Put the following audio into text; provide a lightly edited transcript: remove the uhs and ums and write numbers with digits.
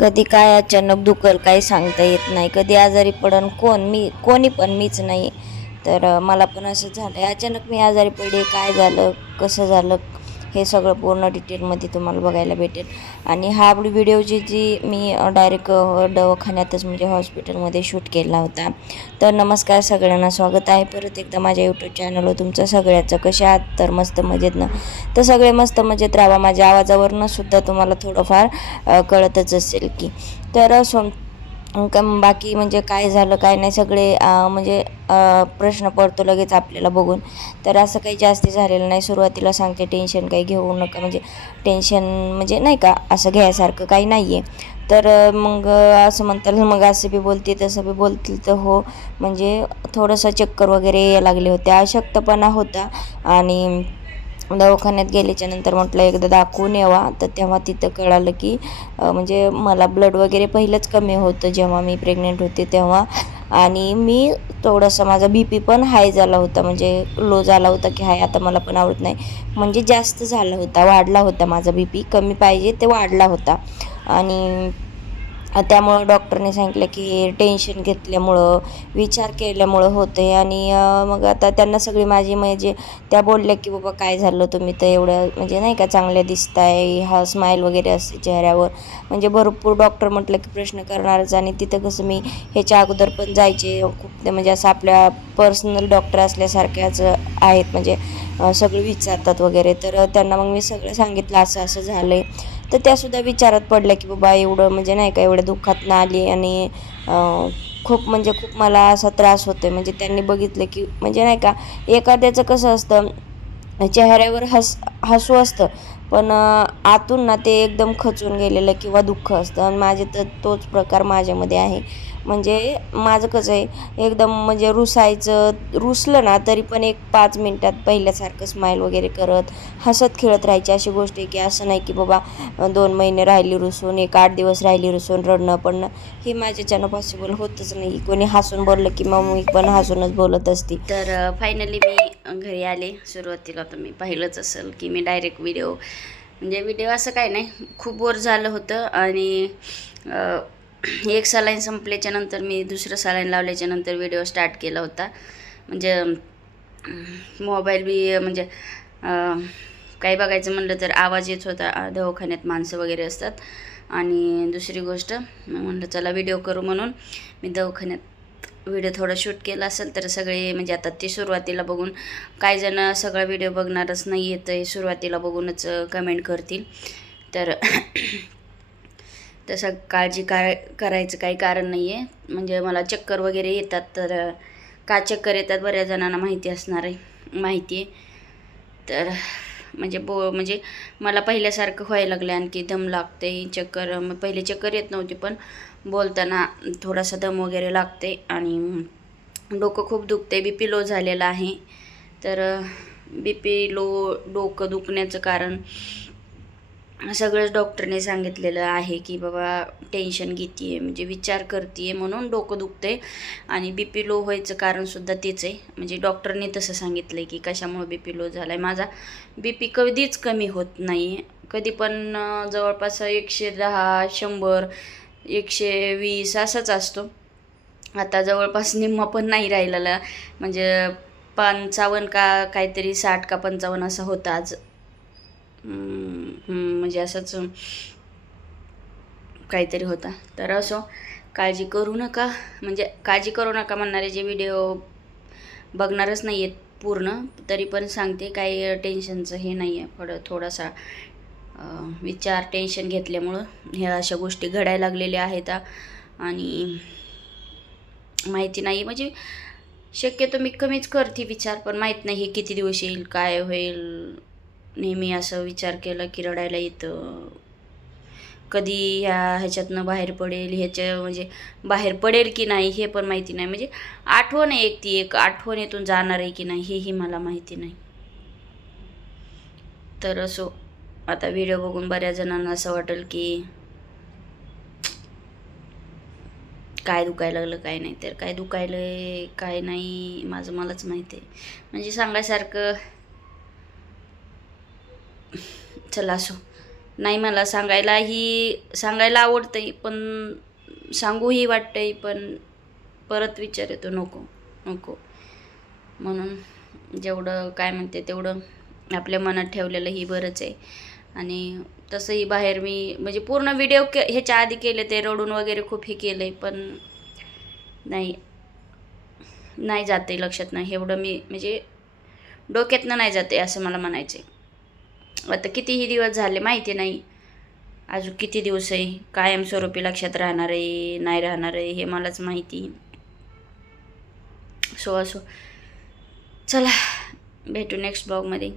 कधी काय अचानक दुखल काही सांगता येत नाही. कधी आजारी पडन कोणी पण मीच नाही. तर मला पण असं झालं अचानक मी आजारी पडले. काय झालं, कसं झालं, हे सगळं पूर्ण डिटेलमध्ये तुम्हाला बघायला भेटेल. आणि हा व्हिडिओची जी मी डायरेक्ट दवाखान्यातच म्हणजे हॉस्पिटलमध्ये शूट केला होता. तर नमस्कार सगळ्यांना, स्वागत आहे परत एकदा माझ्या यूट्यूब चॅनलवर तुमचं सगळ्याचं. कशा आहात? तर मस्त मजेत ना. तर सगळे मस्त मजेत राहा. माझ्या आवाजावरनं सुद्धा तुम्हाला थोडंफार कळतच असेल की. तर बाकी म्हणजे काय झालं काय नाही सगळे म्हणजे प्रश्न पडतो लगेच आपल्याला बघून. तर असं काही जास्ती झालेलं नाही. सुरुवातीला सांगते, टेन्शन काही घेऊ नका. म्हणजे टेन्शन म्हणजे नाही का असं घ्यायसारखं काही नाही आहे. तर मग असं म्हणतात, मग असं बी बोलते तसं बी बोलतील. तर हो, म्हणजे थोडंसं चक्कर वगैरे यायला लागले होते, अशक्तपणा होता. आणि दवाखान्यात गेल्याच्या नंतर म्हटलं एकदा दाखवून यावा. तर तेव्हा तिथं कळालं की म्हणजे मला ब्लड वगैरे पहिलंच कमी होतं जेव्हा मी प्रेग्नेंट होते तेव्हा. आणि मी थोडंसं माझा बी पी पण हाय झाला होता, म्हणजे लो झाला होता की हाय आता मला पण आवडत नाही, म्हणजे जास्त झाला होता, वाढला होता माझा बी पी. कमी पाहिजे ते वाढला होता. आणि त्यामुळं डॉक्टरने सांगितलं की टेन्शन घेतल्यामुळं, विचार केल्यामुळं होतं आहे. आणि मग आता त्यांना सगळी माझी म्हणजे त्या बोलल्या की बाबा काय झालं, तुम्ही तर एवढं म्हणजे नाही का चांगल्या दिसताय, हा स्माईल वगैरे असते चेहऱ्यावर. म्हणजे भरपूर डॉक्टर म्हटलं की प्रश्न करणारच. आणि तिथं कसं मी ह्याच्या अगोदर पण जायचे खूप, म्हणजे असं आपल्या पर्सनल डॉक्टर असल्यासारख्याच आहेत, म्हणजे सगळं विचारतात वगैरे. तर त्यांना मग मी सगळं सांगितलं असं असं झालं आहे. तर त्यासुद्धा विचारात पडल्या की बाबा एवढं म्हणजे नाही का एवढ्या दुःखातनं आली. आणि खूप म्हणजे खूप मला असा त्रास होतो आहे. म्हणजे त्यांनी बघितलं की म्हणजे नाही का एखाद्याचं कसं असतं, चेहऱ्यावर हसू असतं, पण आतून ना ते एकदम खचून गेलेलं किंवा दुःख असतं. आणि माझे तर तोच प्रकार माझ्यामध्ये आहे. म्हणजे माझं कसं आहे, एकदम म्हणजे रुसलं ना तरी पण एक 5 मिनिटात पहिल्यासारखं स्माईल वगैरे करत हसत खेळत राहायची. अशी गोष्ट आहे की असं नाही की बाबा 2 महिने राहिली रुसून, 8 दिवस राहिली रुसून रडणं पडणं, हे माझ्याच्यानं पॉसिबल होतच नाही. कोणी हसून बोललं की मग मी पण हसूनच बोलत असते. तर फायनली मी घरी आले. सुरुवातीला तुम्ही पाहिलंच असेल की मी डायरेक्ट व्हिडिओ असं काय नाही, खूप बोर झालं होतं. आणि एक सलाईन संपल्याच्या नंतर मी दुसरं सलाईन लावल्याच्या नंतर व्हिडिओ स्टार्ट केला होता. म्हणजे मोबाईल बी म्हणजे काही बघायचं म्हणलं तर आवाज येत होता, दवाखान्यात माणसं वगैरे असतात. आणि दुसरी गोष्ट म्हणलं चला व्हिडिओ करू, म्हणून मी दवाखान्यात व्हिडिओ थोडा शूट केला असेल. तर सगळे म्हणजे आता ते सुरुवातीला बघून, काही जण सगळा व्हिडिओ बघणारच नाही येतं आहे, सुरुवातीला बघूनच कमेंट करतील. तर तसं काळजी करायचं काही कारण नाही आहे. म्हणजे मला चक्कर वगैरे येतात. तर का चक्कर येतात बऱ्याच जणांना माहिती असणार आहे, माहिती आहे. तर म्हणजे मला पहिल्यासारखं व्हायला लागलं, आणखी दम लागते, चक्कर. पहिले चक्कर येत नव्हती, पण बोलताना थोडासा दम वगैरे लागते. आणि डोकं खूप दुखते, बी पी लो झालेला आहे. तर बी पी लो, डोकं दुखण्याचं कारण सगळंच डॉक्टरने सांगितलेलं आहे की बाबा टेन्शन घेते आहे, म्हणजे विचार करते आहे, म्हणून डोकं दुखते. आणि बी पी लो व्हायचं कारणसुद्धा तेच आहे. म्हणजे डॉक्टरने तसं सांगितलं आहे की कशामुळे बी पी लो झाला आहे. माझा बी पी कधीच कमी होत नाही, कधी पण जवळपास 110, 100, 120 असाच असतो. आता जवळपास निम्मा पण नाही राहिलेला, म्हणजे 55 का काहीतरी, 60 का 55 असा होता आज. म्हणजे असंच काहीतरी होता. तर असो, काळजी करू नका. म्हणजे काळजी करू नका म्हणणारे जे व्हिडिओ बघणारच नाही आहेत पूर्ण, तरी पण सांगते, काही टेन्शनचं हे नाही आहे. थोडासा विचार, टेन्शन घेतल्यामुळं ह्या अशा गोष्टी घडायला लागलेल्या आहेत. आणि माहिती नाही, म्हणजे शक्यतो मी कमीच करते विचार, पण माहीत नाही हे किती दिवस येईल, काय होईल. नेहमी असं विचार केला की रडायला येतं. कधी ह्याच्यातनं बाहेर पडेल, म्हणजे बाहेर पडेल की नाही हे पण माहिती नाही. म्हणजे आठवण आहे, ती एक आठवणीतून जाणार आहे की नाही हेही मला माहिती नाही. तर असो, आता व्हिडिओ बघून बऱ्याच जणांना असं वाटेल की काय दुखायला लागलं, काय नाही. तर काय दुखायलं काय नाही माझं मलाच माहिती आहे. म्हणजे सांगायसारखं, चला असो, नाही मला सांगायला आवडतंय, पण सांगूही वाटतंय, पण परत विचार येतो नको नको. म्हणून जेवढं काय म्हणते तेवढं आपल्या मनात ठेवलेलं ही बरंच आहे. आणि तसंही बाहेर मी म्हणजे पूर्ण व्हिडिओ ह्याच्या आधी केले, ते रडून वगैरे खूप हे केलं आहे, पण नाही जाते, लक्षात नाही एवढं, मी म्हणजे डोक्यातनं नाही जाते असं मला म्हणायचं आहे. आता कितीही दिवस झाले माहिती नाही, अजून किती दिवस आहे, कायमस्वरूपी लक्षात राहणार आहे नाही राहणार आहे हे मलाच माहिती. असो चला, भेटू नेक्स्ट ब्लॉगमध्ये.